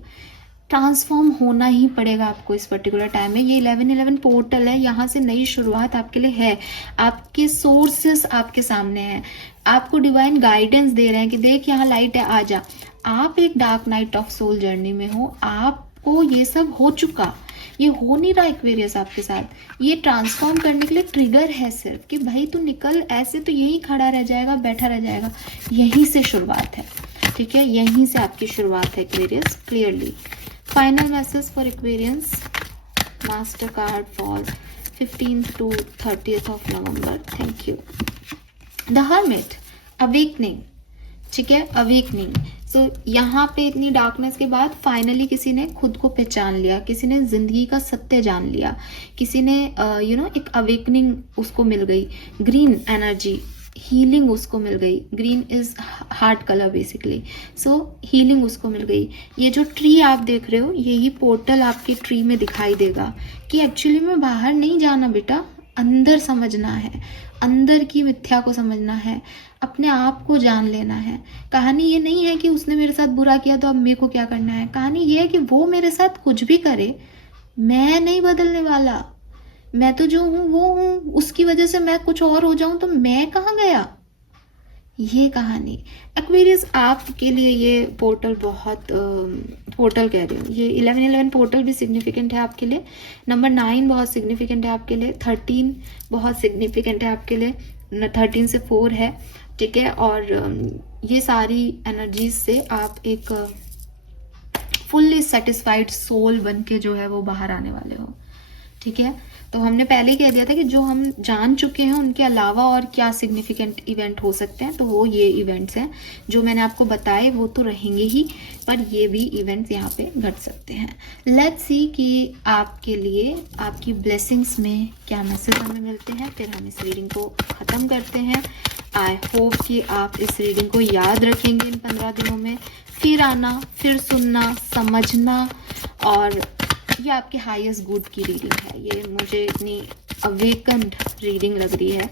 ट्रांसफॉर्म होना ही पड़ेगा आपको इस पर्टिकुलर टाइम में। ये 11-11 पोर्टल है, यहाँ से नई शुरुआत आपके लिए है। आपके सोर्सेस आपके सामने हैं, आपको डिवाइन गाइडेंस दे रहे हैं कि देख यहाँ लाइट है, आ जा। आप एक dark night of soul journey में हो, आपको ये सब हो चुका, ये हो नहीं रहा एक्वेरियस आपके साथ। ये ट्रांसफॉर्म करने के लिए ट्रिगर है सिर्फ कि भाई तू निकल, ऐसे तो यहीं खड़ा रह जाएगा, बैठा रह जाएगा। यहीं से शुरुआत है, ठीक है, यहीं से आपकी शुरुआत है Aquarius, clearly. Final message for Aquarians, master card for 15th to 30th of November। Thank you. The hermit, awakening, ठीक है, अवेकनिंग। सो यहाँ पे इतनी डार्कनेस के बाद फाइनली किसी ने खुद को पहचान लिया, किसी ने जिंदगी का सत्य जान लिया, किसी ने एक अवेकनिंग उसको मिल गई। ग्रीन एनर्जी, हीलिंग उसको मिल गई। Green is heart colour basically, so healing उसको मिल गई। ये जो ट्री आप देख रहे हो, यही पोर्टल आपके ट्री में दिखाई देगा कि एक्चुअली में बाहर नहीं जाना बेटा, अंदर समझना है, अंदर की मिथ्या को समझना है, अपने आप को जान लेना है। कहानी ये नहीं है कि उसने मेरे साथ बुरा किया तो अब मेरे को क्या करना है। कहानी ये है कि वो मेरे साथ कुछ भी करे, मैं नहीं बदलने वाला। मैं तो जो हूँ वो हूँ, उसकी वजह से मैं कुछ और हो जाऊं तो मैं कहाँ गया। ये कहानी एक्वेरियस आपके लिए, ये पोर्टल बहुत पोर्टल कह रही हूँ, ये 11-11 पोर्टल भी सिग्निफिकेंट है आपके लिए। नंबर 9 बहुत सिग्निफिकेंट है आपके लिए। 13 बहुत सिग्निफिकेंट है आपके लिए। 13 से 4 है, ठीक है। और ये सारी एनर्जीज से आप एक फुल्ली सेटिस्फाइड सोल बन के जो है वो बाहर आने वाले हो, ठीक है। तो हमने पहले ही कह दिया था कि जो हम जान चुके हैं उनके अलावा और क्या सिग्निफिकेंट इवेंट हो सकते हैं, तो वो ये इवेंट्स हैं जो मैंने आपको बताए, वो तो रहेंगे ही, पर ये भी इवेंट्स यहाँ पे घट सकते हैं। लेट्स सी कि आपके लिए आपकी ब्लेसिंग्स में क्या मैसेज हमें मिलते हैं, फिर हम इस रीडिंग को ख़त्म करते हैं। आई होप कि आप इस रीडिंग को याद रखेंगे इन 15 दिनों में, फिर आना, फिर सुनना, समझना। और ये आपके हाईएस्ट गुड की रीडिंग है। ये मुझे इतनी अवेकन्ड रीडिंग लग रही है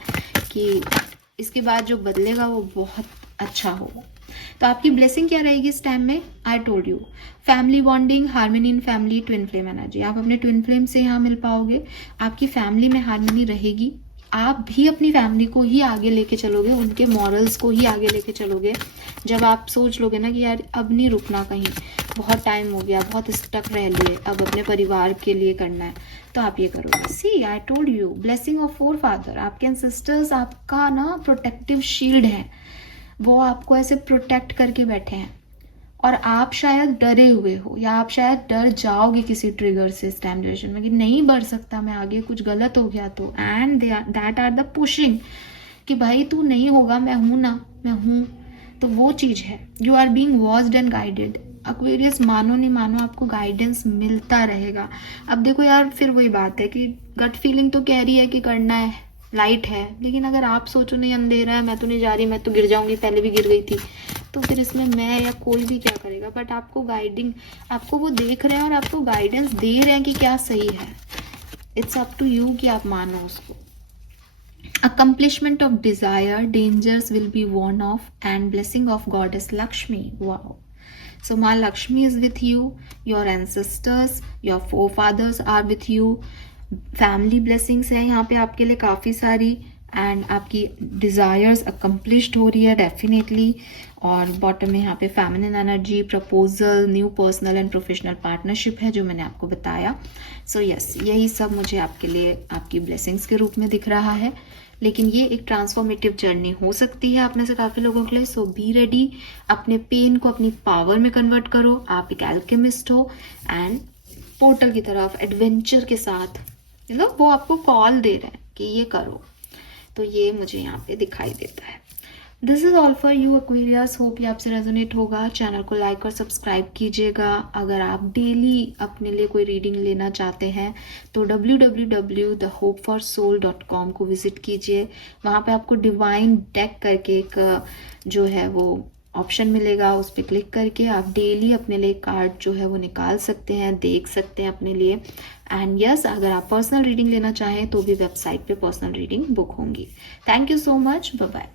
कि इसके बाद जो बदलेगा वो बहुत अच्छा होगा। तो आपकी ब्लेसिंग क्या रहेगी इस टाइम में? आई told you, family bonding, harmony in family, twin flame energy. आप अपने ट्विन फ्लेम से यहाँ मिल पाओगे, आपकी फैमिली में हार्मनी रहेगी, आप भी अपनी फैमिली को ही आगे लेके चलोगे, उनके मॉरल्स को ही आगे लेके चलोगे। जब आप सोच लोगे ना कि यार अब नहीं रुकना कहीं, बहुत टाइम हो गया, बहुत स्टक रह लिए, अब अपने परिवार के लिए करना है, तो आप ये करोगे। See I told you, blessing of forefather, आपके एंसेस्टर्स आपका ना प्रोटेक्टिव शील्ड है, वो आपको ऐसे प्रोटेक्ट करके बैठे हैं। और आप शायद डरे हुए हो, या आप शायद डर जाओगे किसी ट्रिगर से इस टाइम ड्यूरेशन में कि नहीं बढ़ सकता मैं आगे, कुछ गलत हो गया तो। And that are the pushing कि भाई तू नहीं होगा, मैं हूं ना, मैं हूं। तो वो चीज़ है, you are being watched and guided. Aquarius मानो नहीं मानो आपको गाइडेंस मिलता रहेगा। अब देखो यार, फिर वही बात है कि गट फीलिंग तो कह रही है कि करना है, लाइट है, लेकिन अगर आप सोचो नहीं अंधेरा है, मैं तो नहीं जा रही, मैं तो गिर जाऊंगी, पहले भी गिर गई थी, तो फिर इसमें मैं या कोई भी क्या करेगा। बट आपको गाइडिंग, आपको वो देख रहे हैं और आपको गाइडेंस दे रहे हैं कि क्या सही है। इट्स अप टू यू कि आप मानो उसको। Accomplishment of desire, dangers will be warned off, and blessing of goddess Lakshmi. Wow. So Ma Lakshmi is with you, your ancestors, your forefathers are with you. Family blessings है यहाँ पे आपके लिए काफ़ी सारी, एंड आपकी डिज़ायर्स अकम्प्लिश्ड हो रही है डेफिनेटली। और बॉटम में यहाँ पे feminine energy, proposal, new personal and professional partnership है जो मैंने आपको बताया। सो यस, यही सब मुझे आपके लिए आपकी ब्लेसिंग्स के रूप में दिख रहा है। लेकिन ये एक ट्रांसफॉर्मेटिव जर्नी हो सकती है आप में से काफ़ी लोगों के लिए। सो बी रेडी, अपने पेन को अपनी पावर में कन्वर्ट करो। आप एक एल्केमिस्ट हो एंड पोर्टल की तरफ एडवेंचर के साथ, मतलब वो आपको कॉल दे रहे हैं कि ये करो। तो ये मुझे यहाँ पे दिखाई देता है। This is all for you Aquarius, hope ये आपसे रेजोनेट होगा। चैनल को लाइक और सब्सक्राइब कीजिएगा। अगर आप डेली अपने लिए कोई रीडिंग लेना चाहते हैं तो www.thehopeforsoul.com को विजिट कीजिए। वहाँ पे आपको डिवाइन डेक करके एक जो है वो ऑप्शन मिलेगा, उस पर क्लिक करके आप डेली अपने लिए कार्ड जो है वो निकाल सकते हैं, देख सकते हैं अपने लिए। एंड यस, अगर आप पर्सनल रीडिंग लेना चाहें तो भी वेबसाइट पे पर्सनल रीडिंग बुक होंगी। Thank you so much, bye bye.